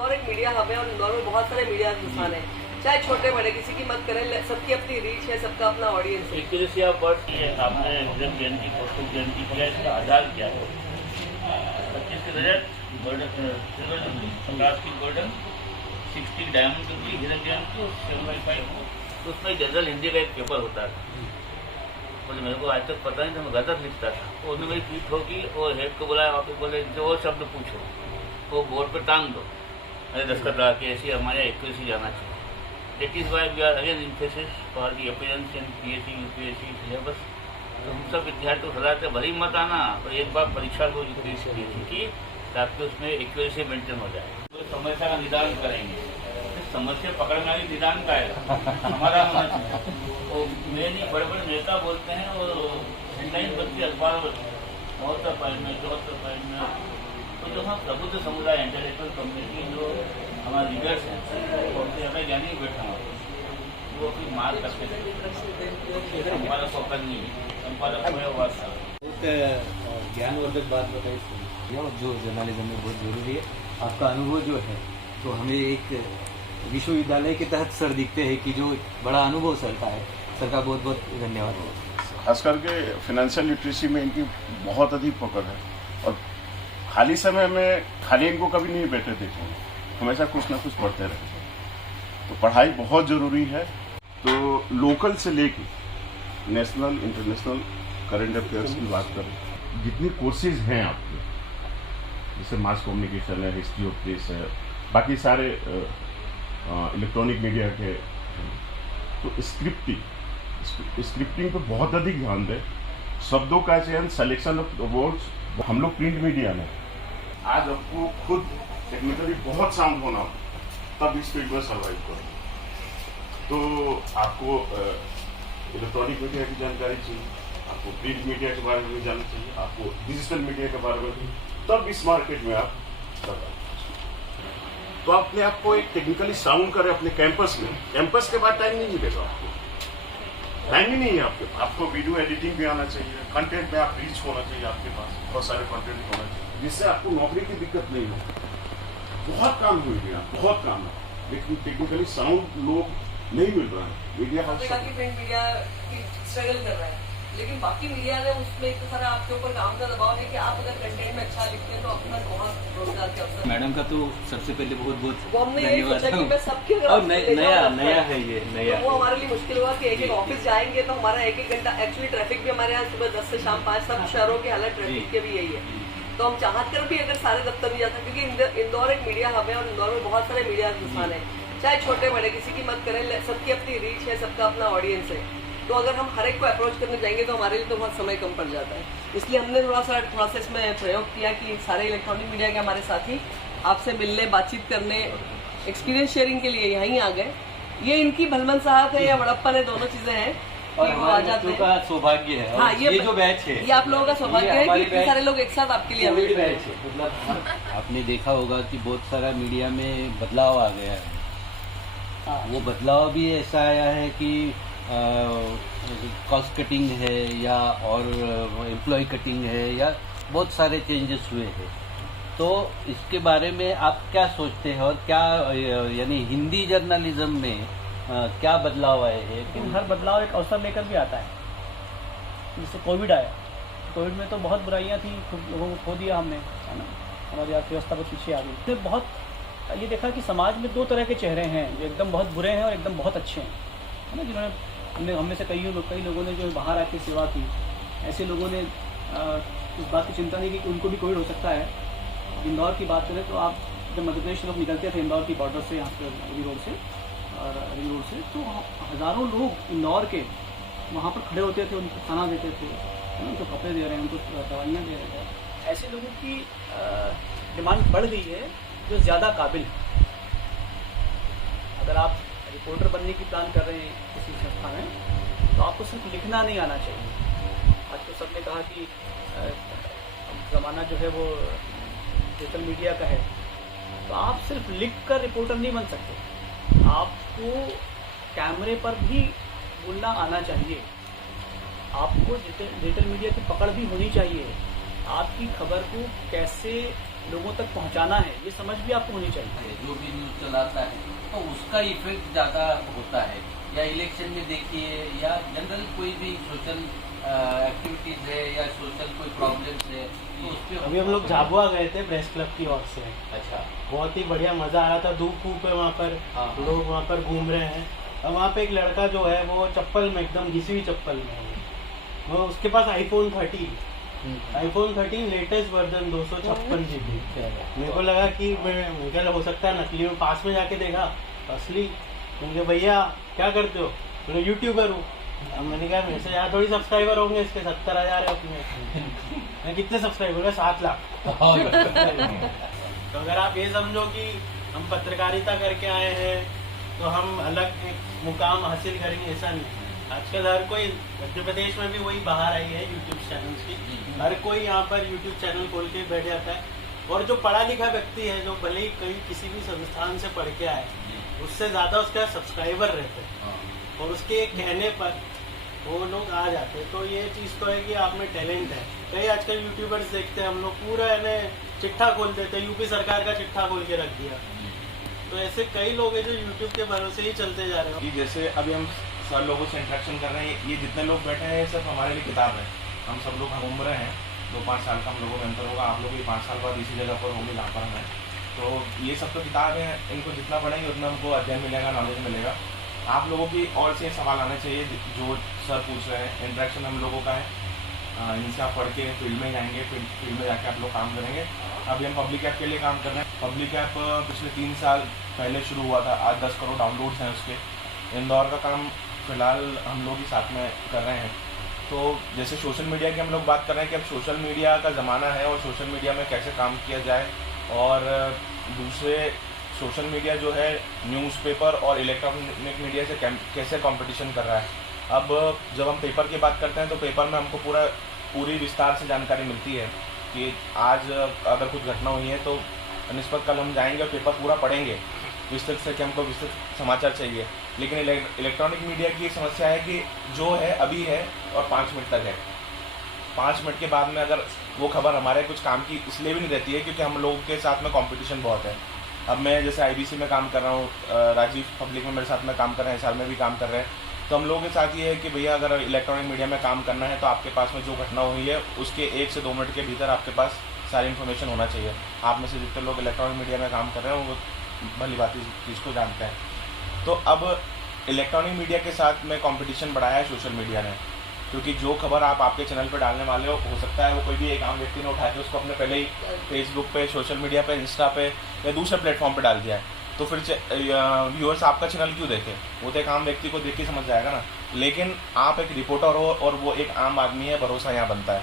इंदौर एक media hub है और इंदौर में बहुत सारे मीडिया संस्थान है, चाहे छोटे बड़े, किसी की मत करें, सबकी अपनी रीच है, सबका अपना ऑडियंस है। एक तरह से आप वर्ड आपने हृदय जयंती कौस्तुभ जयंती किया, इसका आधार क्या है? 25 के रजत सिल्वर प्रकाश की गोल्डन, 60 डायमंड की हृदय जयंती और 7/5 तो उसमें जनरल हिंदी का एक पेपर होता है। बोले मेरे को आज तक पता नहीं था, मैं गदर लिखता था। तो उसने मेरी पीठ होगी और हेड को बुलाया, वापस बोले जो और शब्द पूछो वो बोर्ड पे टांग दो, अरे दस्तखत लगा के ऐसी हमारे एक्यूरेसी जाना चाहिए। That is why we are again emphasis for the appearance in PSC, UPSC syllabus। तो हम सब विद्यार्थियों को सलाह भरी मत आना, तो एक बार परीक्षा को UPSC की ताकि उसमें एक्यूरेसी मेंटेन हो जाए। तो समस्या का निदान करेंगे, समस्या पकड़ने वाली निदान का है हमारा होना चाहिए। और मेन बड़े बड़े नेता बोलते हैं और हेडलाइन बनती है अखबार में 74 में 74 में। तो जो हम प्रबुद्ध समुदाय इंटेलेक्चुअल कम्युनिटी जो हमारे लीडर्स हैं उनसे हमें ज्ञानी बैठा वो अपनी मार करते हमारा फोकस नहीं संपादक हुआ था। बहुत ज्ञानवर्धक बात बताई जो जर्नलिज्म में बहुत जरूरी है। आपका अनुभव जो है तो हमें एक विश्वविद्यालय के तहत सर दिखते हैं कि जो बड़ा अनुभव सर का है। सर का बहुत बहुत धन्यवाद। खास करके फाइनेंशियल लिटरेसी में इनकी बहुत अधिक पकड़ है और खाली समय में खाली इनको कभी नहीं बैठे देखेंगे, हमेशा कुछ ना कुछ पढ़ते रहते। तो पढ़ाई बहुत ज़रूरी है। तो लोकल से लेके नेशनल इंटरनेशनल करंट अफेयर्स की बात करें, जितनी कोर्सेज हैं आपके, जैसे मास कम्युनिकेशन है, हिस्ट्री ऑफ प्रेस है, बाकी सारे इलेक्ट्रॉनिक मीडिया के, तो स्क्रिप्टिंग पे बहुत अधिक ध्यान दें। शब्दों का चयन, सिलेक्शन ऑफ वर्ड्स, हम लोग प्रिंट मीडिया में आज आपको खुद टेक्निकली बहुत साउंड होना हो तब इस फील्ड में सर्वाइव करो। तो आपको इलेक्ट्रॉनिक मीडिया की जानकारी चाहिए, आपको प्रिंट मीडिया के बारे में जानना चाहिए, आपको डिजिटल मीडिया के बारे में, तब इस मार्केट में आप सर्वाइव करो। तो अपने आप को एक टेक्निकली साउंड करें अपने कैंपस में। कैंपस के बाद टाइम नहीं मिलेगा आपको, टाइम ही नहीं है आपको वीडियो एडिटिंग भी आना चाहिए, कंटेंट में आप रीच होना चाहिए, आपके पास बहुत सारे कंटेंट होना चाहिए जिससे आपको नौकरी की दिक्कत नहीं हो। बहुत काम हुई है, बहुत काम है, लेकिन टेक्निकली साउंड लोग नहीं मिल रहा है। Media house print media struggle कर रहा है, लेकिन बाकी मीडिया ने उसमें इतना सारा आपके ऊपर काम का दबाव है कि आप अगर कंटेंट में अच्छा लिखते हैं तो अपना बहुत रोजगार के अवसर। मैडम का तो सबसे पहले बहुत बहुत वो हमने यही सोचा कि मैं सबके और नया है ये नया। तो वो हमारे लिए मुश्किल हुआ कि एक ऑफिस जाएंगे तो हमारा एक घंटा, एक्चुअली ट्रैफिक भी हमारे यहाँ सुबह 10 से शाम 5, सब शहरों के हालत ट्रैफिक के भी यही है। तो हम चाहत कर भी अगर सारे दफ्तर भी जाते हैं, क्योंकि इंदौर एक मीडिया हब है और इंदौर में बहुत सारे मीडिया संस्थान है, चाहे छोटे बड़े, किसी की मत करें, सबकी अपनी रीच है, सबका अपना ऑडियंस है। तो अगर हम हर एक को अप्रोच करने जाएंगे तो हमारे लिए तो बहुत समय कम पड़ जाता है। इसलिए हमने थोड़ा सा इसमें प्रयोग किया कि सारे इलेक्ट्रॉनिक मीडिया के हमारे साथी आपसे मिलने, बातचीत करने, एक्सपीरियंस शेयरिंग के लिए यहीं आ गए। ये इनकी भलमन साहब है या बड़प्पन है, दोनों चीजें हैं और हमारे बच्चों का सौभाग्य है। हाँ, ये जो बैच है, ये आप लोगों का सौभाग्य है कि इतने सारे लोग एक साथ आपके लिए बैच है। मतलब आपने देखा होगा कि बहुत सारा मीडिया में बदलाव आ गया है। वो बदलाव भी ऐसा आया है कि कॉस्ट कटिंग है या और एम्प्लॉय कटिंग है या बहुत सारे चेंजेस हुए हैं। तो इसके बारे में आप क्या सोचते हैं और क्या यानी हिंदी जर्नलिज्म में क्या बदलाव आए हैं? लेकिन हर बदलाव एक अवसर लेकर भी आता है। जैसे कोविड आया, कोविड में तो बहुत बुराइयां थी, लोगों को खो दिया हमने, है ना, हमारी अर्थव्यवस्था बहुत पीछे आ गई। फिर बहुत ये देखा कि समाज में दो तरह के चेहरे हैं, जो एकदम बहुत बुरे हैं और एकदम बहुत अच्छे हैं, है ना, जिन्होंने हमने से कई लोगों ने जो बाहर आके सेवा की। ऐसे लोगों ने इस बात की चिंता नहीं की कि उनको भी कोविड हो सकता है। इंदौर की बात करें तो आप जब मध्य प्रदेश लोग निकलते थे इंदौर की बॉर्डर से, यहाँ पर रिंग रोड से और रिंग रोड से, तो हज़ारों लोग इंदौर के वहाँ पर खड़े होते थे, उनको खाना देते थे, उनको कपड़े दे रहे हैं, उनको दवाइयाँ दे रहे हैं। ऐसे लोगों की डिमांड बढ़ गई है जो ज़्यादा काबिल है। अगर आप रिपोर्टर बनने की प्लान कर रहे हैं किसी संस्था में, तो आपको सिर्फ लिखना नहीं आना चाहिए। आज तो सबने कहा कि ज़माना जो है वो डिजिटल मीडिया का है, तो आप सिर्फ लिख कर रिपोर्टर नहीं बन सकते। आपको कैमरे पर भी बोलना आना चाहिए, आपको डिजिटल मीडिया की पकड़ भी होनी चाहिए। आपकी खबर को कैसे लोगों तक पहुंचाना है, ये समझ भी आपको होनी चाहिए। जो भी न्यूज चलाता है तो उसका इफेक्ट ज़्यादा होता है, या इलेक्शन में देखिए या जनरल कोई भी सोशल एक्टिविटीज है या सोशल कोई प्रॉब्लम्स है तो उस पर अभी हम लोग झाबुआ गए थे प्रेस क्लब की ओर से। अच्छा बहुत ही बढ़िया मजा आ रहा था, धूप धूप है वहाँ पर, हाँ। लोग वहाँ पर घूम रहे हैं। अब वहाँ पे एक लड़का जो है वो चप्पल में एकदम घिसी हुई चप्पल में है, वो उसके पास आईफोन 13 लेटेस्ट वर्जन 256 GB। मेरे को लगा कि मैं हो सकता है नकली, में पास में जाके देखा असली। मैंने भैया क्या करते हो? मैं यूट्यूबर हूँ। अब मैंने कहा मेरे से यहाँ थोड़ी सब्सक्राइबर होंगे, इसके 70,000 है अपने। मैं कितने सब्सक्राइबर है? 7 लाख। तो अगर आप ये समझो कि हम पत्रकारिता करके आए हैं तो हम अलग एक मुकाम हासिल करेंगे, ऐसा नहीं। आजकल हर कोई, मध्य प्रदेश में भी वही बाहर आई है यूट्यूब चैनल्स की, हर कोई यहाँ पर यूट्यूब चैनल खोल के बैठ जाता है। और जो पढ़ा लिखा व्यक्ति है, जो भले ही कहीं किसी भी संस्थान से पढ़ के आए, उससे ज़्यादा उसका सब्सक्राइबर रहते हैं और उसके कहने पर वो लोग आ जाते हैं। तो ये चीज़ तो है कि आप में टैलेंट है। कई आजकल यूट्यूबर्स देखते हैं हम लोग, पूरा इन्हें चिट्ठा खोल देते हैं, यूपी सरकार का चिट्ठा खोल के रख दिया। तो ऐसे कई लोग हैं जो यूट्यूब के भरोसे ही चलते जा रहे हो। कि जैसे अभी हम सर लोगों से इंटरेक्शन कर रहे हैं, ये जितने लोग बैठे हैं सिर्फ हमारे लिए किताब है। हम सब लोग घूम रहे हैं, 2-5 साल का हम लोगों में अंतर होगा, आप लोग भी 5 साल बाद इसी जगह पर होंगे जहाँ पर हम हैं। तो ये सब तो किताब है, इनको जितना पढ़ेंगे उतना हमको अध्ययन मिलेगा, नॉलेज मिलेगा। आप लोगों की और से सवाल आने चाहिए जो सर पूछ रहे हैं। इंटरेक्शन हम लोगों का है, इनसे आप पढ़ के फील्ड में जाएंगे, फील्ड में जाके आप लोग काम करेंगे। अभी हम पब्लिक ऐप के लिए काम कर रहे हैं। पब्लिक ऐप पिछले 3 साल पहले शुरू हुआ था, आज 10 करोड़ डाउनलोड्स हैं उसके। इंदौर का काम फिलहाल हम लोग ही साथ में कर रहे हैं। तो जैसे सोशल मीडिया की हम लोग बात कर रहे हैं कि अब सोशल मीडिया का ज़माना है और सोशल मीडिया में कैसे काम किया जाए, और दूसरे सोशल मीडिया जो है न्यूज़पेपर और इलेक्ट्रॉनिक मीडिया से कैसे कंपटीशन कर रहा है। अब जब हम पेपर की बात करते हैं तो पेपर में हमको पूरी विस्तार से जानकारी मिलती है कि आज अगर कुछ घटना हुई है तो निस्बत कल हम जाएंगे और पेपर पूरा पढ़ेंगे विस्तृत से कि हमको विस्तृत समाचार चाहिए। लेकिन इलेक्ट्रॉनिक मीडिया की समस्या है कि जो है अभी है और 5 मिनट तक है। 5 मिनट के बाद में अगर वो खबर हमारे कुछ काम की इसलिए भी नहीं रहती है क्योंकि हम लोगों के साथ में कंपटीशन बहुत है। अब मैं जैसे IBC में काम कर रहा हूँ, राजीव पब्लिक में मेरे साथ में काम कर रहे हैं, SR में भी काम कर रहे हैं। तो हम लोगों के साथ ये है कि भैया अगर इलेक्ट्रॉनिक मीडिया में काम करना है तो आपके पास में जो घटना हुई है उसके 1 से 2 मिनट के भीतर आपके पास सारी इन्फॉर्मेशन होना चाहिए। आप में से जितने लोग इलेक्ट्रॉनिक मीडिया में काम कर रहे हैं वो भली बात इस चीज़ को जानते हैं। तो अब इलेक्ट्रॉनिक मीडिया के साथ में कंपटीशन बढ़ाया है सोशल मीडिया ने, क्योंकि जो खबर आप आपके चैनल पर डालने वाले हो सकता है वो कोई भी एक आम व्यक्ति ने उठा के उसको अपने पहले ही फेसबुक पे, सोशल मीडिया पे, इंस्टा पे या दूसरे प्लेटफॉर्म पे डाल दिया है। तो फिर व्यूअर्स आपका चैनल क्यों देखें? वो तो एक आम व्यक्ति को देख के समझ जाएगा ना। लेकिन आप एक रिपोर्टर हो और वो एक आम आदमी है, भरोसा यहाँ बनता है।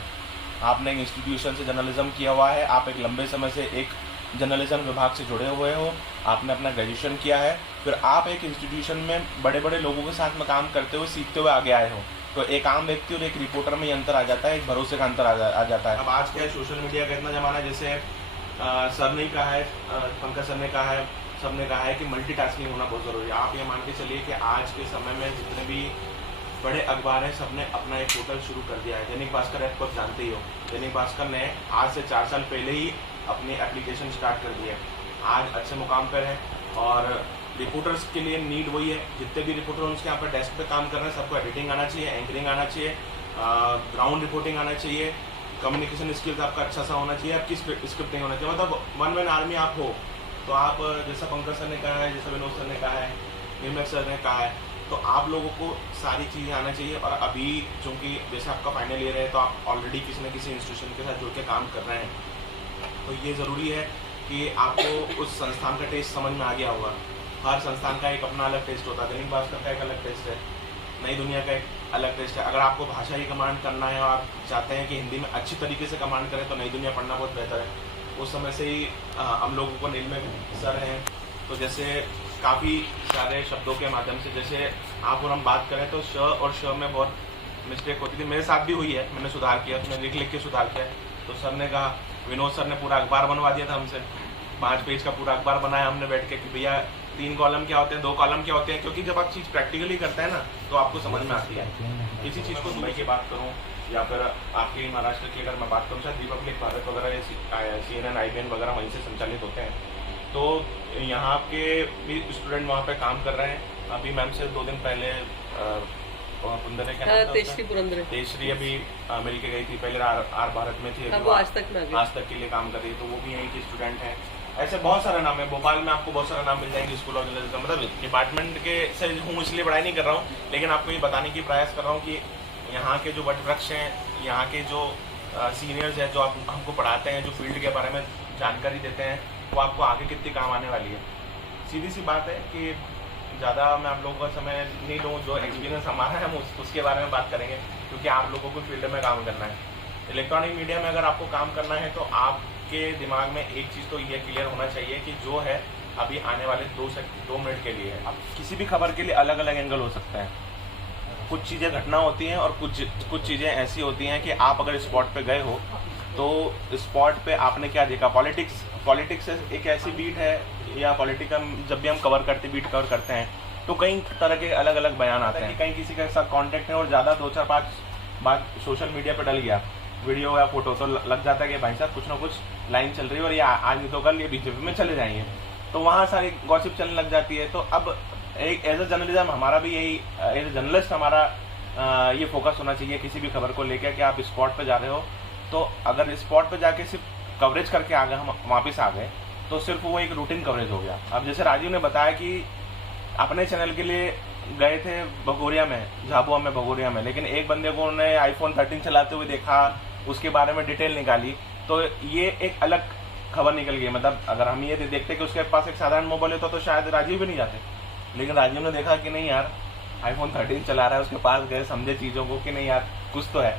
आपने एक इंस्टीट्यूशन से जर्नलिज्म किया हुआ है, आप एक लंबे समय से एक जर्नलिज्म विभाग से जुड़े हुए हो, आपने अपना ग्रेजुएशन किया है, फिर आप एक इंस्टीट्यूशन में बड़े बड़े लोगों के साथ में काम करते हुए सीखते हुए आगे आए हो। तो एक आम व्यक्ति और एक रिपोर्टर में ये अंतर आ जाता है, एक भरोसे का अंतर आ जाता है। अब आज क्या है, सोशल मीडिया का इतना ज़माना है, जैसे सर ने कहा है, पंकज सर ने कहा है, सबने कहा है कि मल्टीटास्किंग होना बहुत ज़रूरी है। आप ये मान के चलिए कि आज के समय में जितने भी बड़े अखबार हैं सबने अपना एक पोर्टल शुरू कर दिया है। दैनिक भास्कर ऐप को जानते ही हो, दैनिक भास्कर ने आज से 4 साल पहले ही अपनी एप्लीकेशन स्टार्ट कर दी है। आज अच्छे मुकाम पर है और रिपोर्टर्स के लिए नीड वही है। जितने भी रिपोर्टर उनके यहाँ पर डेस्क पे काम कर रहे हैं सबको एडिटिंग आना चाहिए, एंकरिंग आना चाहिए, ग्राउंड रिपोर्टिंग आना चाहिए, कम्युनिकेशन स्किल्स आपका अच्छा सा होना चाहिए, आपकी स्क्रिप्टिंग होना चाहिए। मतलब वन मैन आर्मी आप हो तो आप, जैसा पंकज सर ने कहा है, जैसा विनोद सर ने कहा है, हिमेश सर ने कहा है, तो आप लोगों को सारी चीज़ें आना चाहिए। और अभी चूँकि जैसे आपका फाइनल ईयर है तो आप ऑलरेडी किसी न किसी इंस्टीट्यूशन के साथ जुड़ के काम कर रहे हैं, तो ये ज़रूरी है कि आपको उस संस्थान का टेस्ट समझ में आ गया होगा। हर संस्थान का एक अपना अलग टेस्ट होता है। दैनिक भास्कर का एक अलग टेस्ट है, नई दुनिया का एक अलग टेस्ट है। अगर आपको भाषा ही कमांड करना है और आप चाहते हैं कि हिंदी में अच्छी तरीके से कमांड करें तो नई दुनिया पढ़ना बहुत बेहतर है। उस समय से ही हम लोगों को नील में सर हैं, तो जैसे काफ़ी सारे शब्दों के माध्यम से, जैसे आप और हम बात करें तो श और श में बहुत मिस्टेक होती थी। मेरे साथ भी हुई है, मैंने सुधार किया, तो मैंने लिख के सुधार किया। तो सर ने कहा, विनोद सर ने पूरा अखबार बनवा दिया था हमसे 5 पेज का पूरा अखबार बनाया हमने बैठ के कि भैया 3 कॉलम क्या होते हैं, 2 कॉलम क्या होते हैं, क्योंकि जब आप चीज़ प्रैक्टिकली करते हैं ना तो आपको समझ में आती है। किसी चीज़ को दुबई की बात करूँ या फिर आपके महाराष्ट्र की अगर मैं बात करूँ, शायद रिपब्लिक भारत वगैरह CNN IBN वगैरह वहीं से संचालित होते हैं। तो यहाँ के भी स्टूडेंट वहाँ पे काम कर रहे हैं। अभी मैम से 2 दिन पहले पुंदरे क्या नाम था उसका? तेजश्री पुरंदरे। तेजश्री अभी अमेरिका गई थी, पहले आर भारत में थी, अब वो आज तक में आ गई। आज तक के लिए काम कर रही है, तो वो भी यहीं की स्टूडेंट है। ऐसे बहुत सारे नाम है, भोपाल में आपको बहुत सारे नाम मिल जाएंगे स्कूल ऑफ जर्नलिज्म। मतलब डिपार्टमेंट के से हूँ इसलिए पढ़ाई नहीं कर रहा हूँ, लेकिन आपको ये बताने की प्रयास कर रहा हूँ कि यहाँ के जो वटवृक्ष हैं, यहाँ के जो सीनियर्स हैं, जो आप हमको पढ़ाते हैं, जो फील्ड के बारे में जानकारी देते हैं, वो आपको आगे कितनी काम आने वाली है। सीधी सी बात है कि ज़्यादा मैं आप लोगों का समय नहीं लूँ, जो एक्सपीरियंस हमारा है हम उसके बारे में बात करेंगे, क्योंकि आप लोगों को फील्ड में काम करना है। इलेक्ट्रॉनिक मीडिया में अगर आपको काम करना है तो आपके दिमाग में एक चीज़ तो ये क्लियर होना चाहिए कि जो है अभी आने वाले 2 मिनट के लिए है। अब किसी भी खबर के लिए अलग अलग एंगल हो सकता है। कुछ चीज़ें घटना होती हैं और कुछ चीज़ें ऐसी होती हैं कि आप अगर स्पॉट पे गए हो तो स्पॉट पे आपने क्या देखा। पॉलिटिक्स एक ऐसी बीट है, या पॉलिटिकल जब भी हम बीट कवर करते हैं तो कई तरह के अलग अलग बयान आते हैं। कहीं किसी के साथ कॉन्टेक्ट है और ज़्यादा 2-4-5 बात सोशल मीडिया पे डल गया, वीडियो या फोटो, तो लग जाता है कि भाई साहब कुछ ना कुछ लाइन चल रही है और ये आज नहीं तो कल ये बीजेपी में चले जाएंगे, तो वहाँ सारी गॉसिप चलने लग जाती है। तो अब एक एज अ जर्नलिज्म हमारा भी यही, एज अ जर्नलिस्ट हमारा ये फोकस होना चाहिए किसी भी खबर को लेकर कि आप स्पॉट पे जा रहे हो, तो अगर स्पॉट पे जाके सिर्फ कवरेज करके आ गए, हम वापस आ गए, तो सिर्फ वो एक रूटीन कवरेज हो गया। अब जैसे राजीव ने बताया कि अपने चैनल के लिए गए थे भगोरिया में, झाबुआ में, भगोरिया में, लेकिन एक बंदे को उन्होंने iPhone 13 चलाते हुए देखा, उसके बारे में डिटेल निकाली, तो ये एक अलग खबर निकल गई। मतलब अगर हम ये देखते कि उसके पास एक साधारण मोबाइल होता तो शायद राजीव भी नहीं जाते, लेकिन राजीव ने देखा कि नहीं यार iPhone 13 चला रहा है, उसके पास गए, समझे चीज़ों को कि नहीं यार कुछ तो है।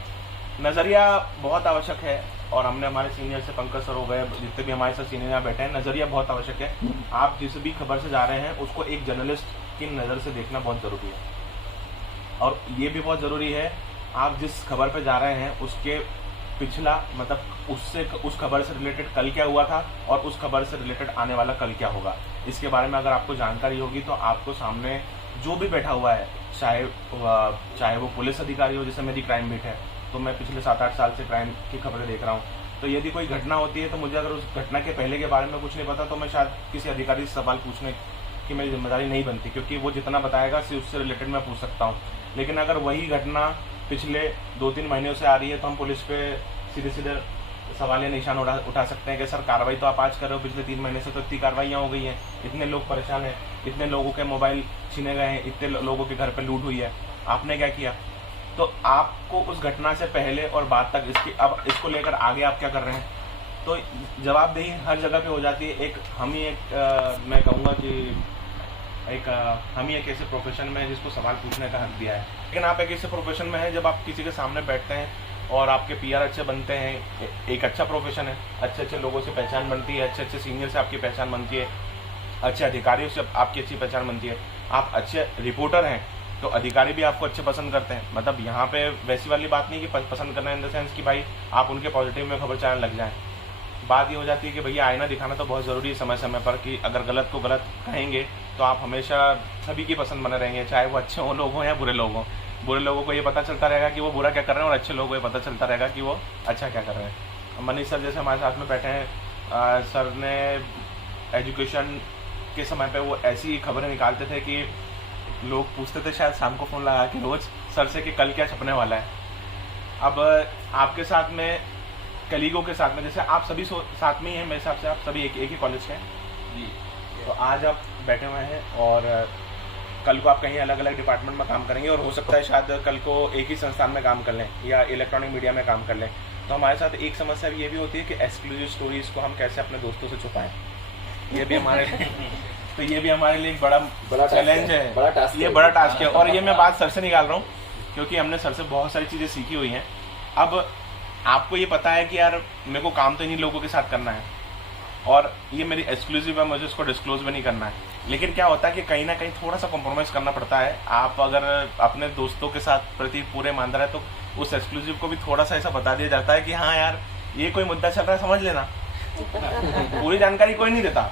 नज़रिया बहुत आवश्यक है, और हमने हमारे सीनियर से, पंकज सर हो गए, जितने भी हमारे साथ सीनियर यहाँ बैठे हैं, नज़रिया बहुत आवश्यक है। आप जिस भी खबर से जा रहे हैं उसको एक जर्नलिस्ट की नज़र से देखना बहुत ज़रूरी है। और ये भी बहुत ज़रूरी है आप जिस खबर पे जा रहे हैं उसके पिछला, मतलब उस खबर से रिलेटेड कल क्या हुआ था और उस खबर से रिलेटेड आने वाला कल क्या होगा, इसके बारे में अगर आपको जानकारी होगी तो आपको सामने जो भी बैठा हुआ है, चाहे वो पुलिस अधिकारी हो, जैसे मेरी क्राइम बीट है, तो मैं पिछले 7-8 साल से क्राइम की खबरें देख रहा हूँ, तो यदि कोई घटना होती है तो मुझे अगर उस घटना के पहले के बारे में कुछ नहीं पता तो मैं शायद किसी अधिकारी से सवाल पूछने की मेरी जिम्मेदारी नहीं बनती, क्योंकि वो जितना बताएगा सिर्फ उससे रिलेटेड मैं पूछ सकता हूँ। लेकिन अगर वही घटना पिछले 2-3 महीनों से आ रही है तो हम पुलिस पे सीधे सवाल या निशान उठा सकते हैं कि सर कार्रवाई तो आप आज कर रहे हो, पिछले 3 महीने से तो इतनी कार्रवाइयाँ हो गई हैं, इतने लोग परेशान हैं, इतने लोगों के मोबाइल छीने गए हैं, इतने लोगों के घर पर लूट हुई है, आपने क्या किया। तो आपको उस घटना से पहले और बाद तक अब इसको लेकर आगे आप क्या कर रहे हैं, तो जवाबदेही हर जगह पे हो जाती है। मैं कहूँगा कि हम ही एक ऐसे प्रोफेशन में है जिसको सवाल पूछने का हक दिया है, लेकिन आप एक ऐसे प्रोफेशन में हैं जब आप किसी के सामने बैठते हैं और आपके PR अच्छे बनते हैं, एक अच्छा प्रोफेशन है, अच्छे लोगों से पहचान बनती है, अच्छे सीनियर से आपकी पहचान बनती है, अच्छे अधिकारियों से आपकी अच्छी पहचान बनती है, आप अच्छे रिपोर्टर हैं तो अधिकारी भी आपको अच्छे पसंद करते हैं। मतलब यहाँ पे वैसी वाली बात नहीं कि पसंद करना इन द सेंस कि भाई आप उनके पॉजिटिव में खबर चलाने लग जाएं। बात ये हो जाती है कि भैया आईना दिखाना तो बहुत ज़रूरी है समय समय पर, कि अगर गलत को गलत कहेंगे तो आप हमेशा सभी की पसंद बने रहेंगे, चाहे वो अच्छे वो लोग हों या बुरे लोग हों। बुरे लोगों को ये पता चलता रहेगा कि वो बुरा क्या कर रहे हैं, और अच्छे लोगों को ये पता चलता रहेगा कि वो अच्छा क्या कर रहे हैं। मनीष सर जैसे हमारे साथ में बैठे हैं, सर ने एजुकेशन के समय पे वो ऐसी खबरें निकालते थे कि लोग पूछते थे शायद शाम को फ़ोन लगा के रोज़ सर से कि कल क्या छपने वाला है। अब आपके साथ में कलीगों के साथ में, जैसे आप सभी साथ में ही हैं, मेरे हिसाब से आप सभी एक ही कॉलेज के हैं जी, तो आज आप बैठे हुए हैं और कल को आप कहीं अलग अलग डिपार्टमेंट में काम करेंगे, और हो सकता है शायद कल को एक ही संस्थान में काम कर लें या इलेक्ट्रॉनिक मीडिया में काम कर लें। तो हमारे साथ एक समस्या ये भी होती है कि एक्सक्लूसिव स्टोरीज को हम कैसे अपने दोस्तों से छुपाएं, ये भी हमारे तो ये भी हमारे लिए एक बड़ा चैलेंज है, ये बड़ा टास्क है। और ये मैं बात सर से निकाल रहा हूँ क्योंकि हमने सर से बहुत सारी चीज़ें सीखी हुई हैं। अब आपको ये पता है कि यार मेरे को काम तो इन्हीं लोगों के साथ करना है और ये मेरी एक्सक्लूसिव है, मुझे इसको डिस्क्लोज भी नहीं करना है, लेकिन क्या होता है कि कहीं ना कहीं थोड़ा सा कॉम्प्रोमाइज़ करना पड़ता है। आप अगर अपने दोस्तों के साथ प्रति पूरे ईमानदार है तो उस एक्सक्लूसिव को भी थोड़ा सा ऐसा बता दिया जाता है कि हाँ यार ये कोई मुद्दा चल रहा है, समझ लेना पूरी जानकारी कोई नहीं देता।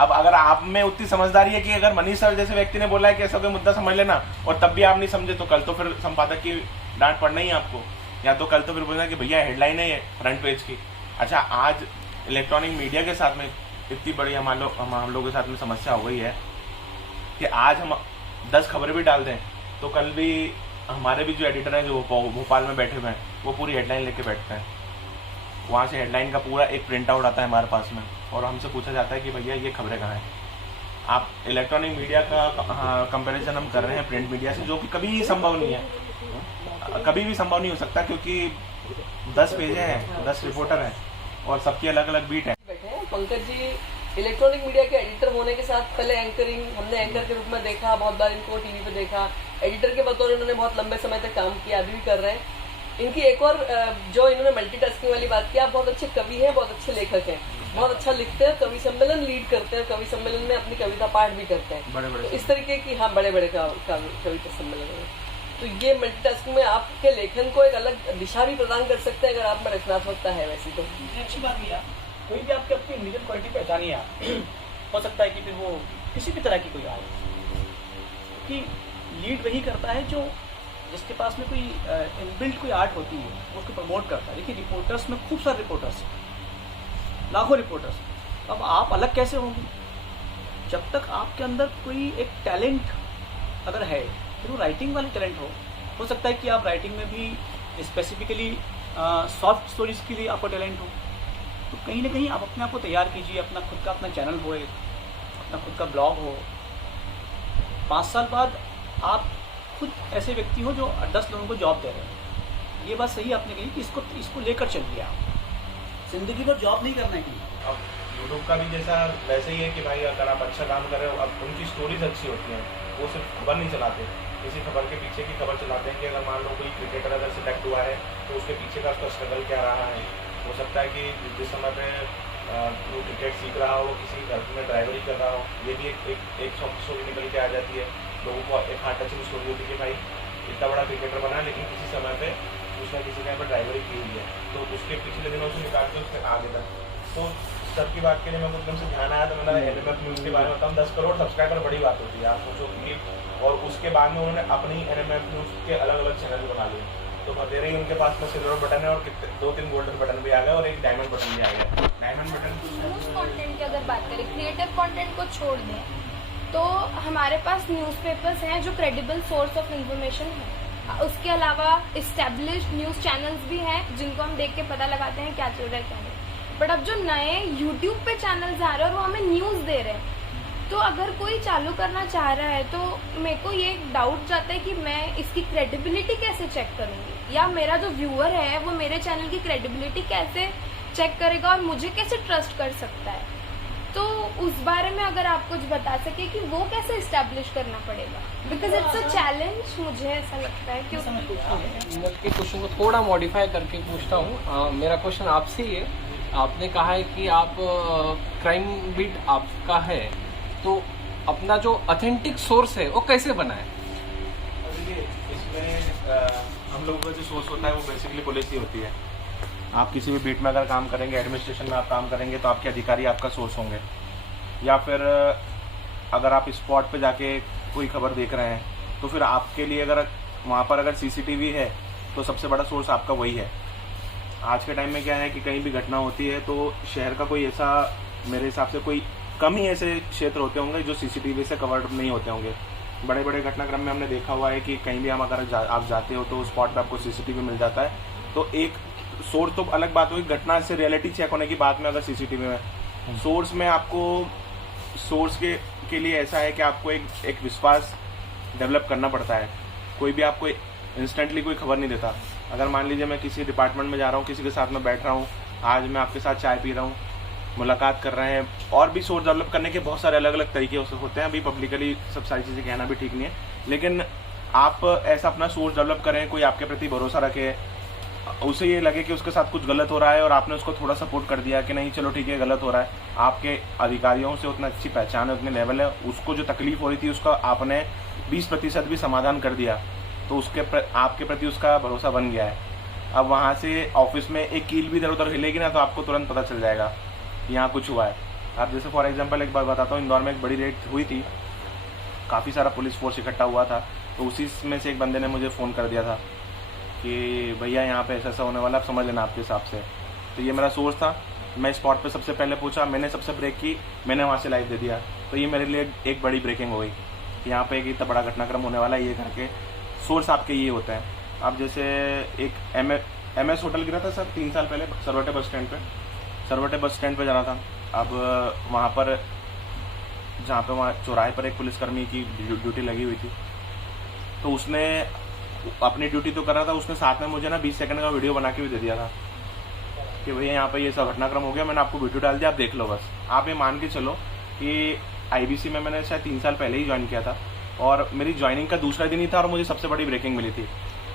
अब अगर आप में उतनी समझदारी है कि अगर मनीष सर जैसे व्यक्ति ने बोला है कि ऐसा कोई मुद्दा समझ लेना और तब भी आप नहीं समझे, तो कल तो फिर संपादक की डांट पड़ना ही है आपको, या तो कल तो फिर बोलना कि भैया हेडलाइन है ये फ्रंट पेज की। अच्छा, आज इलेक्ट्रॉनिक मीडिया के साथ में इतनी बड़ी हम लोगों के साथ में समस्या हो गई है कि आज हम 10 खबरें भी डाल दें तो कल भी हमारे भी जो एडिटर हैं जो भोपाल में बैठे हुए हैं वो पूरी हेडलाइन लेके बैठते हैं। वहाँ से हेडलाइन का पूरा एक प्रिंट आउट आता है हमारे पास में और हमसे पूछा जाता है कि भैया ये खबरें कहाँ हैं। आप इलेक्ट्रॉनिक मीडिया का कंपैरिजन हम कर रहे हैं प्रिंट मीडिया से, जो कि कभी संभव नहीं है, कभी भी संभव नहीं हो सकता, क्योंकि 10 पेज हैं, 10 रिपोर्टर हैं और सबकी अलग अलग बीट है। बैठे हैं पंकज जी इलेक्ट्रॉनिक मीडिया के एडिटर होने के साथ पहले एंकरिंग हमने एंकर के रूप में देखा, बहुत बार इनको टीवी पे देखा, एडिटर के बतौर इन्होंने बहुत लंबे समय तक काम किया, अभी भी कर रहे हैं। इनकी एक और जो इन्होंने मल्टीटास्किंग वाली बात की, आप बहुत अच्छे कवि हैं, बहुत अच्छे लेखक हैं, बहुत अच्छा लिखते हैं, कवि सम्मेलन लीड करते हैं, कवि सम्मेलन में अपनी कविता पाठ भी करते हैं, बड़े-बड़े तो इस तरीके की हाँ बड़े कविता सम्मेलन में, तो ये मल्टीटास्किंग में आपके लेखन को एक अलग दिशा भी प्रदान कर सकते हैं अगर आप में रचनात्मकता है वैसी तो। अच्छी बात भी है, कोई भी आपकी अपनी इंडिविजुअल क्वालिटी पहचानिए आप। हो सकता है कि फिर वो किसी भी तरह की कोई आए, कि लीड वही करता है जो जिसके पास में कोई इनबिल्ट कोई आर्ट होती है, वो उसको प्रमोट करता है। देखिए रिपोर्टर्स में खूब सारे रिपोर्टर्स, लाखों रिपोर्टर्स, अब आप अलग कैसे होंगे? जब तक आपके अंदर कोई एक टैलेंट अगर है, फिर वो राइटिंग वाली टैलेंट हो सकता है कि आप राइटिंग में भी स्पेसिफिकली सॉफ्ट स्टोरीज के लिए आपका टैलेंट हो, तो कहीं ना कहीं आप अपने आप को तैयार कीजिए, अपना खुद का अपना चैनल हो, अपना खुद का ब्लॉग हो। 5 साल बाद आप खुद ऐसे व्यक्ति हो जो 10 लोगों को जॉब दे रहे हैं। ये बात सही आपने कही कि इसको लेकर चलिए, आप जिंदगी भर जॉब नहीं करना है। अब यूट्यूब का भी जैसा वैसे ही है कि भाई अगर आप अच्छा काम कर रहे हो, अब उनकी स्टोरीज अच्छी होती हैं, वो सिर्फ खबर नहीं चलाते, किसी खबर के पीछे की खबर चलाते हैं कि अगर मान लो कोई क्रिकेटर अगर सिलेक्ट हुआ है तो उसके पीछे का उसका स्ट्रगल क्या रहा है। हो सकता है कि जिस समय पे वो क्रिकेट सीख रहा हो, किसी घर में ड्राइवरी कर रहा हो, ये भी एक स्टोरी निकल के आ जाती है। लोगों को एक हार्ट टचिंग स्टोरी होती है कि भाई इतना बड़ा क्रिकेटर बना लेकिन किसी समय पे उसने किसी टाइम पर ड्राइवरी की हुई है, तो उसके पिछले दिनों से निकाल के उसके आगे तक। तो सबकी बात के लिए मेरे को एकदम से ध्यान आया, तो मैंने एनएमएफ न्यूज़ के बारे में बताऊँ। 10 करोड़ सब्सक्राइबर बड़ी बात होती है, आप सोचो कि, और उसके बाद में उन्होंने अपनी एनएमएफ न्यूज़ के अलग अलग चैनल बना लिए, तो बतेरे ही उनके पास में सिल्वर बटन है और 2-3 गोल्डन बटन भी आ गए और एक डायमंड बटन भी आ गया। डायमंड बटन न्यूज़ कंटेंट की अगर बात करें, क्रिएटिव कंटेंट को छोड़ दें तो हमारे पास न्यूज़पेपर्स हैं जो क्रेडिबल सोर्स ऑफ इंफॉर्मेशन है। उसके अलावा इस्टेब्लिश्ड न्यूज़ चैनल्स भी हैं जिनको हम देख के पता लगाते हैं क्या चल रहा है क्या नहीं। बट अब जो नए यूट्यूब पे चैनल्स आ रहे हैं और वो हमें न्यूज़ दे रहे हैं, तो अगर कोई चालू करना चाह रहा है तो मेरे को ये डाउट जाता है कि मैं इसकी क्रेडिबिलिटी कैसे चेक करूँगी, या मेरा जो व्यूअर है वो मेरे चैनल की क्रेडिबिलिटी कैसे चेक करेगा और मुझे कैसे ट्रस्ट कर सकता है। तो उस बारे में अगर आप कुछ बता सके कि वो कैसे इस्टेब्लिश करना पड़ेगा, बिकॉज इट्स अ चैलेंज, मुझे ऐसा लगता है। क्योंकि मैं के क्वेश्चन को थोड़ा मॉडिफाई करके पूछता हूँ। मेरा क्वेश्चन आपसे ही है, आपने कहा है कि आप क्राइम बीट आपका है, तो अपना जो ऑथेंटिक सोर्स है वो कैसे बनाए? देखिए इसमें हम लोगों का जो सोर्स होता है वो बेसिकली पुलिस ही होती है। आप किसी भी बीट में अगर काम करेंगे, एडमिनिस्ट्रेशन में आप काम करेंगे, तो आपके अधिकारी आपका सोर्स होंगे, या फिर अगर आप स्पॉट पे जाके कोई खबर देख रहे हैं तो फिर आपके लिए अगर वहाँ पर अगर सीसीटीवी है तो सबसे बड़ा सोर्स आपका वही है। आज के टाइम में क्या है कि कहीं भी घटना होती है तो शहर का कोई ऐसा, मेरे हिसाब से कोई कम ही ऐसे क्षेत्र होते होंगे जो सीसीटीवी से कवर्ड नहीं होते होंगे। बड़े बड़े घटनाक्रम में हमने देखा हुआ है कि कहीं भी हम अगर आप जाते हो तो स्पॉट पे आपको सीसीटीवी मिल जाता है। तो एक सोर्स तो अलग बात होगी, घटना से रियलिटी चेक होने की बात में अगर सीसीटीवी में सोर्स में आपको सोर्स के लिए ऐसा है कि आपको एक विश्वास डेवलप करना पड़ता है। कोई भी आपको इंस्टेंटली कोई खबर नहीं देता। अगर मान लीजिए मैं किसी डिपार्टमेंट में जा रहा हूँ, किसी के साथ में बैठ रहा हूँ, आज मैं आपके साथ चाय पी रहा हूँ, मुलाकात कर रहे हैं, और भी सोर्स डेवलप करने के बहुत सारे अलग अलग तरीके होते हैं। अभी पब्लिकली सब सारी चीज़ें कहना भी ठीक नहीं है, लेकिन आप ऐसा अपना सोर्स डेवलप करें, कोई आपके प्रति भरोसा रखे, उसे ये लगे कि उसके साथ कुछ गलत हो रहा है और आपने उसको थोड़ा सपोर्ट कर दिया कि नहीं चलो ठीक है गलत हो रहा है। आपके अधिकारियों से उतना अच्छी पहचान है, उतने लेवल है, उसको जो तकलीफ हो रही थी उसका आपने 20% भी समाधान कर दिया, तो आपके प्रति उसका भरोसा बन गया है। अब वहाँ से ऑफिस में एक कील भी इधर उधर हिलेगी ना तो आपको तुरंत पता चल जाएगा यहाँ कुछ हुआ है। आप जैसे फॉर एग्जांपल एक बार बताता हूँ, इंदौर में एक बड़ी रेड हुई थी, काफ़ी सारा पुलिस फोर्स इकट्ठा हुआ था, तो उसी में से एक बंदे ने मुझे फ़ोन कर दिया था कि भैया यहाँ पे ऐसा होने वाला, आप समझ लेना आपके हिसाब से। तो ये मेरा सोर्स था, मैं स्पॉट पे सबसे पहले पूछा, मैंने सबसे ब्रेक की, मैंने वहाँ से लाइव दे दिया। तो ये मेरे लिए एक बड़ी ब्रेकिंग हो गई, यहाँ पे एक इतना बड़ा घटनाक्रम होने वाला है, ये करके सोर्स आपके ये होते हैं। आप जैसे एक MS होटल गिरा था सर 3 साल पहले सरवटे बस स्टैंड पे जाना था। अब वहाँ पर जहाँ पे वहाँ चौराहे पर एक पुलिसकर्मी की ड्यूटी लगी हुई थी, तो उसने अपनी ड्यूटी तो कर रहा था, उसने साथ में मुझे ना 20 सेकंड का वीडियो बना के भी दे दिया था कि भैया यहाँ पे ये सब घटनाक्रम हो गया, मैंने आपको वीडियो डाल दिया, आप देख लो बस। आप ये मान के चलो कि IBC में मैंने शायद 3 साल पहले ही ज्वाइन किया था और मेरी ज्वाइनिंग का दूसरा दिन ही था और मुझे सबसे बड़ी ब्रेकिंग मिली थी।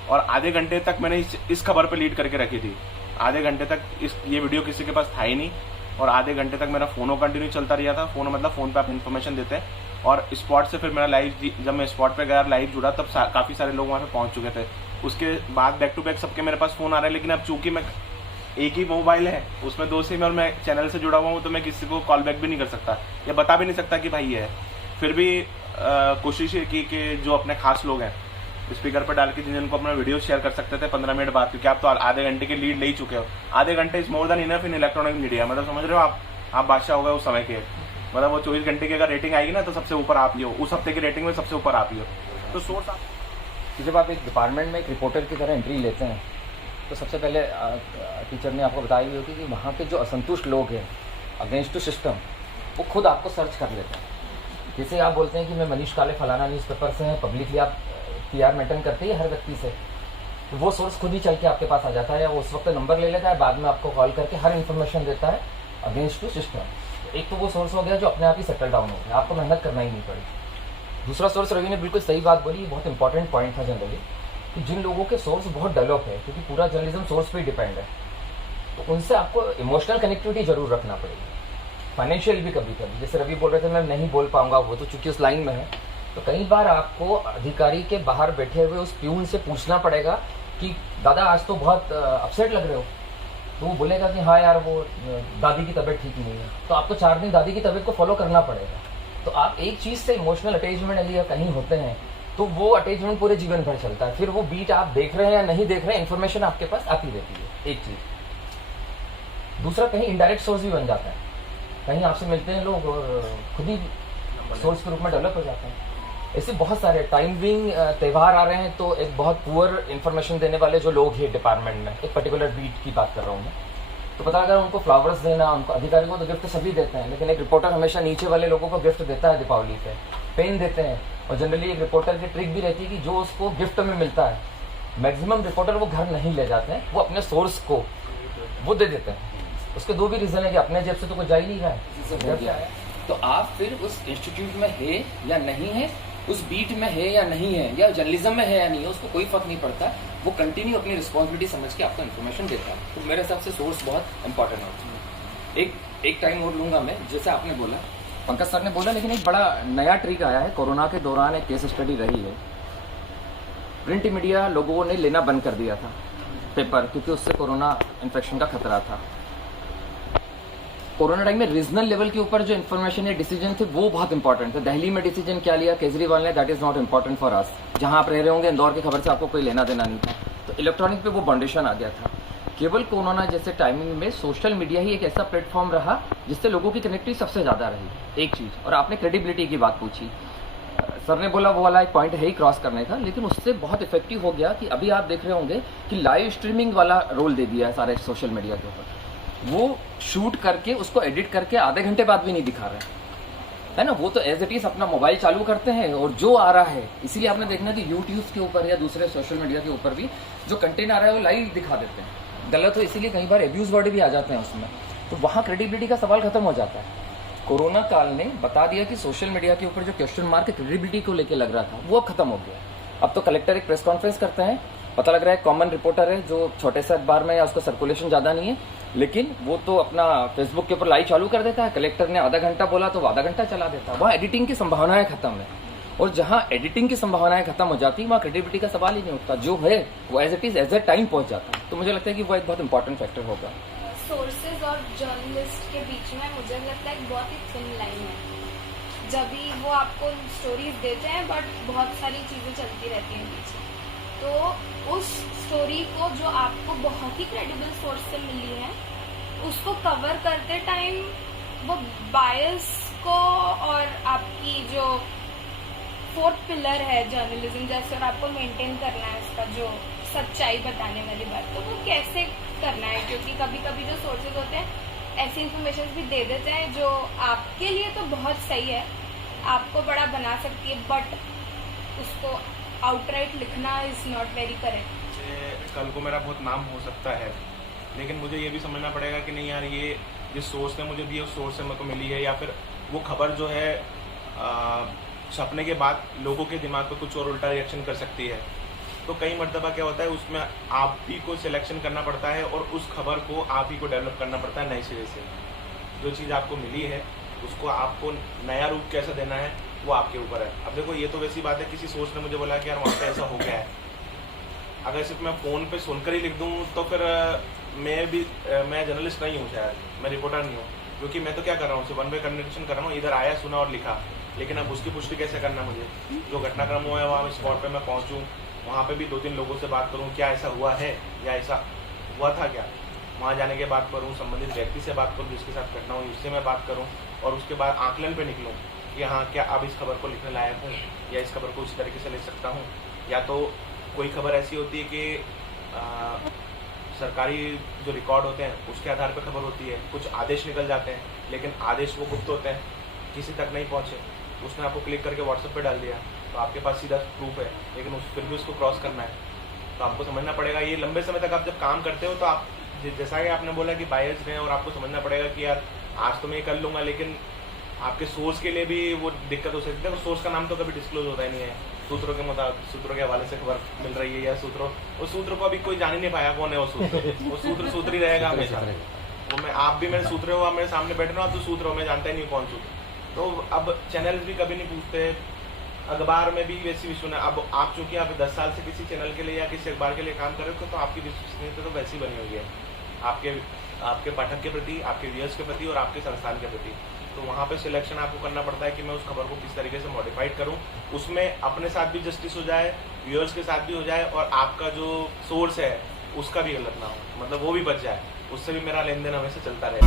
और आधे घंटे तक मैंने इस खबर पे लीड करके रखी थी। आधे घंटे तक ये वीडियो किसी के पास था ही नहीं और आधे घंटे तक मेरा फ़ोन कंटिन्यू चलता रहा था। फ़ोन मतलब फ़ोन पे आप इन्फॉर्मेशन देते हैं और स्पॉट से फिर मेरा लाइव, जब मैं स्पॉट पे गया लाइव जुड़ा, तब काफ़ी सारे लोग वहाँ पे पहुँच चुके थे। उसके बाद बैक टू बैक सबके मेरे पास फ़ोन आ रहे हैं, लेकिन अब चूंकि मैं एक ही मोबाइल है, उसमें 2 सिम और मैं चैनल से जुड़ा हुआ हूँ, तो मैं किसी को कॉल बैक भी नहीं कर सकता या बता भी नहीं सकता कि भाई ये है। फिर भी कोशिश ये की कि जो अपने खास लोग हैं स्पीकर पर डाल के जिनको अपना वीडियो शेयर कर सकते थे 15 मिनट बाद, क्योंकि आप तो आधे घंटे की लीड ले ही चुके हो। आधे घंटे is more than enough in electronic media, मतलब समझ रहे हो आप बादशाह हो गए उस समय के। मतलब वो 24 घंटे की अगर रेटिंग आएगी ना तो सबसे ऊपर आप ही हो, उस हफ्ते की रेटिंग में सबसे ऊपर आप ही हो। तो सोर्स आप जब आप एक डिपार्टमेंट में एक रिपोर्टर की तरह एंट्री लेते हैं तो सबसे पहले टीचर ने आपको बताई हुई होगी कि वहाँ के जो असंतुष्ट लोग हैं अगेंस्ट टू सिस्टम, वो खुद आपको सर्च कर लेते हैं। जैसे आप बोलते हैं कि मैं मनीष काले फलाना न्यूज़पेपर से हैं, पब्लिकली आप PR मेंटेन करते ही हर व्यक्ति से, तो वो सोर्स खुद ही चल के आपके पास आ जाता है या उस वक्त नंबर ले लेता है, बाद में आपको कॉल करके हर इन्फॉर्मेशन देता है अगेंस्ट टू सिस्टम। एक तो वो सोर्स हो गया जो अपने आप ही सेटल डाउन हो गया, आपको मेहनत करना ही नहीं पड़ी। दूसरा सोर्स, रवि ने बिल्कुल सही बात बोली, बहुत इंपॉर्टेंट पॉइंट था जनरली, कि जिन लोगों के सोर्स बहुत डेवलप है, क्योंकि पूरा जर्नलिज्म सोर्स पे ही डिपेंड है, तो उनसे आपको इमोशनल कनेक्टिविटी जरूर रखना पड़ेगी, फाइनेंशियल भी कभी कभी। जैसे रवि बोल रहे थे मैं नहीं बोल पाऊंगा, वो तो चूंकि उस लाइन में है, तो कई बार आपको अधिकारी के बाहर बैठे हुए उस प्यून से पूछना पड़ेगा कि दादा आज तो बहुत अपसेट लग रहे हो, तो वो बोलेगा कि हाँ यार वो दादी की तबीयत ठीक नहीं है, तो आपको 4 दिन दादी की तबीयत को फॉलो करना पड़ेगा। तो आप एक चीज़ से इमोशनल अटैचमेंट यदि कहीं होते हैं तो वो अटैचमेंट पूरे जीवन भर चलता है। फिर वो बीट आप देख रहे हैं या नहीं देख रहे हैं, इन्फॉर्मेशन आपके पास आती रहती है, एक चीज़। दूसरा, कहीं इनडायरेक्ट सोर्स भी बन जाता है, कहीं आपसे मिलते हैं लोग और खुद ही सोर्स के रूप में डेवलप हो जाते हैं। ऐसे बहुत सारे टाइम बिंग त्यौहार आ रहे हैं, तो एक बहुत पुअर इन्फॉर्मेशन देने वाले जो लोग हैं डिपार्टमेंट में, एक पर्टिकुलर बीट की बात कर रहा हूँ मैं, तो पता अगर उनको फ्लावर्स देना, उनको अधिकारी को तो गिफ्ट सभी देते हैं, लेकिन एक रिपोर्टर हमेशा नीचे वाले लोगों को गिफ्ट देता है दीपावली पे, पेन देते हैं। और जनरली एक रिपोर्टर की ट्रिक भी रहती है कि जो उसको गिफ्ट में मिलता है, मैक्सिमम रिपोर्टर वो घर नहीं ले जाते हैं, वो अपने सोर्स को वो दे देते हैं। उसके 2 भी रीजन है कि अपने जेब से तो कुछ जा ही नहीं रहा है, तो आप फिर उस इंस्टीट्यूट में है या नहीं है, उस बीट में है या नहीं है, या जर्नलिज्म में है या नहीं है, उसको कोई फर्क नहीं पड़ता, वो कंटिन्यू अपनी रिस्पॉन्सिबिलिटी समझ के आपको इन्फॉर्मेशन देता है। तो मेरे हिसाब से सोर्स बहुत इंपॉर्टेंट है। एक टाइम और लूंगा मैं, जैसे आपने बोला, पंकज सर ने बोला, लेकिन एक बड़ा नया ट्रिक आया है, कोरोना के दौरान एक केस स्टडी रही है। प्रिंट मीडिया लोगों ने लेना बंद कर दिया था पेपर, क्योंकि उससे कोरोना इन्फेक्शन का खतरा था। कोरोना टाइम में रीजनल लेवल के ऊपर जो इन्फॉर्मेशन या डिसीजन थे वो बहुत इंपॉर्टेंट थे। दिल्ली में डिसीजन क्या लिया केजरीवाल ने, that is not important for us. जहां आप रह रहे होंगे, इंदौर की खबर से आपको कोई लेना देना नहीं था, तो इलेक्ट्रॉनिक पे वो बाउंडेशन आ गया था। केवल कोरोना जैसे टाइमिंग में सोशल मीडिया ही एक ऐसा प्लेटफॉर्म रहा जिससे लोगों की कनेक्टिविटी सबसे ज्यादा रही, एक चीज। और आपने क्रेडिबिलिटी की बात पूछी, सर ने बोला वो वाला एक पॉइंट है ही क्रॉस करने का, लेकिन उससे बहुत इफेक्टिव हो गया कि अभी आप देख रहे होंगे कि लाइव स्ट्रीमिंग वाला रोल दे दिया है सारे सोशल मीडिया के ऊपर। वो शूट करके उसको एडिट करके आधे घंटे बाद भी नहीं दिखा रहे है ना, वो तो एज इट इज अपना मोबाइल चालू करते हैं और जो आ रहा है, इसीलिए आपने देखना कि यूट्यूब के ऊपर या दूसरे सोशल मीडिया के ऊपर भी जो कंटेंट आ रहा है वो लाइव दिखा देते हैं। गलत हो इसीलिए कई बार एब्यूज वर्ड भी आ जाते हैं उसमें, तो वहाँ क्रेडिबिलिटी का सवाल खत्म हो जाता है। कोरोना काल ने बता दिया कि सोशल मीडिया के ऊपर जो क्वेश्चन मार्क क्रेडिबिलिटी को लेकर लग रहा था वो अब खत्म हो गया। अब तो कलेक्टर एक प्रेस कॉन्फ्रेंस करते हैं, पता लग रहा है कॉमन रिपोर्टर है जो छोटे से अखबार में या उसका सर्कुलेशन ज्यादा नहीं है, लेकिन वो तो अपना फेसबुक के ऊपर लाइव चालू कर देता है। कलेक्टर ने आधा घंटा बोला तो आधा घंटा चला देता है। वहाँ एडिटिंग की संभावनाएं खत्म है, और जहाँ एडिटिंग की संभावनाएं खत्म हो जाती है वहाँ क्रेडिबिलिटी का सवाल ही नहीं उठता। जो है वो as it is as a time पहुंच जाता है। तो मुझे लगता है कि वो एक बहुत इंपॉर्टेंट फैक्टर होगा। सोर्सेज और जर्नलिस्ट के बीच में मुझे लगता है एक बहुत ही थिन लाइन है। जब भी वो आपको स्टोरीज देते हैं बट बहुत सारी चीज़ें चलती रहती हैं पीछे, तो उस स्टोरी को जो आपको बहुत ही क्रेडिबल सोर्स से मिली है उसको कवर करते टाइम वो बायस को और आपकी जो फोर्थ पिलर है जर्नलिज्म जैसे और आपको मेंटेन करना है उसका जो सच्चाई बताने वाली बात, तो वो कैसे करना है? क्योंकि कभी कभी जो सोर्सेज होते हैं ऐसी इंफॉर्मेशन भी दे देते हैं जो आपके लिए तो बहुत सही है, आपको बड़ा बना सकती है, बट उसको आउटराइट लिखना इज नॉट वेरी करेक्ट। कल को मेरा बहुत नाम हो सकता है, लेकिन मुझे ये भी समझना पड़ेगा कि नहीं यार, ये जिस सोर्स ने मुझे दी उस सोर्स से मेरे को मिली है, या फिर वो खबर जो है छपने के बाद लोगों के दिमाग पे कुछ और उल्टा रिएक्शन कर सकती है। तो कई मर्तबा क्या होता है, उसमें आप ही को सिलेक्शन करना पड़ता है और उस खबर को आप ही को डेवलप करना पड़ता है नए सिरे से। जो चीज़ आपको मिली है उसको आपको नया रूप कैसे देना है वो आपके ऊपर है। अब देखो, ये तो वैसी बात है, किसी सोर्स ने मुझे बोला कि यार वहाँ पे ऐसा हो गया है, अगर सिर्फ मैं फ़ोन पे सुनकर ही लिख दूँ तो फिर मैं जर्नलिस्ट नहीं हूँ, शायद मैं रिपोर्टर नहीं हूँ, क्योंकि मैं तो क्या कर रहा हूँ, सिर्फ वन वे कम्युनिकेशन कर रहा हूँ, इधर आया, सुना और लिखा। लेकिन अब उसकी पुष्टि कैसे करना, मुझे जो घटनाक्रम हुआ है वहाँ स्पॉट पे मैं पहुँचूँ, वहाँ पे भी 2-3 लोगों से बात करूँ, क्या ऐसा हुआ है या ऐसा हुआ था क्या, वहाँ जाने के बाद करूँ, संबंधित व्यक्ति से बात करूँ जिसके साथ घटना हुई उससे मैं बात करूँ, और उसके बाद आकलन पे निकलूँ कि हाँ क्या अब इस खबर को लिखने लायक हूँ या इस खबर को उस तरीके से लिख सकता हूँ। या तो कोई खबर ऐसी होती है कि सरकारी जो रिकॉर्ड होते हैं उसके आधार पर खबर होती है, कुछ आदेश निकल जाते हैं लेकिन आदेश वो गुप्त होते हैं, किसी तक नहीं पहुँचे, उसने आपको क्लिक करके व्हाट्सएप पे डाल दिया तो आपके पास सीधा प्रूफ है, लेकिन फिर भी उसको क्रॉस करना है। तो आपको समझना पड़ेगा, ये लंबे समय तक आप जब काम करते हो तो आप जैसा कि आपने बोला कि बायस्ड हैं, और आपको समझना पड़ेगा कि यार आज तो मैं ये कर लूँगा, लेकिन आपके सोर्स के लिए भी वो दिक्कत हो सकती है। सोर्स का नाम तो कभी डिस्क्लोज होता ही नहीं है, सूत्रों के मुताबिक, सूत्रों के हवाले से खबर मिल रही है, या उस सूत्र को अभी कोई जान ही नहीं पाया कौन है वो सूत्र। वो सूत्र ही रहेगा हमेशा। वो आप भी मेरे सूत्र हो, आप मेरे सामने बैठे हो, आप तो सूत्र हो, मैं जानता ही नहीं कौन सूत्र। तो अब चैनल भी कभी नहीं पूछते, अखबार में भी वैसी विश्व। अब आप चूंकि आप 10 साल से किसी चैनल के लिए या किसी अखबार के लिए काम कर रहे हो तो आपकी विश्वसनीयता तो वैसी बनी हुई है आपके पाठक के प्रति, आपके व्यूअर्स के प्रति और आपके संस्थान के प्रति। तो वहाँ पे सिलेक्शन आपको करना पड़ता है कि मैं उस खबर को किस तरीके से मॉडिफाइड करूँ, उसमें अपने साथ भी जस्टिस हो जाए, व्यूअर्स के साथ भी हो जाए, और आपका जो सोर्स है उसका भी गलत ना हो, मतलब वो भी बच जाए, उससे भी मेरा लेन देन हमेशा चलता रहे।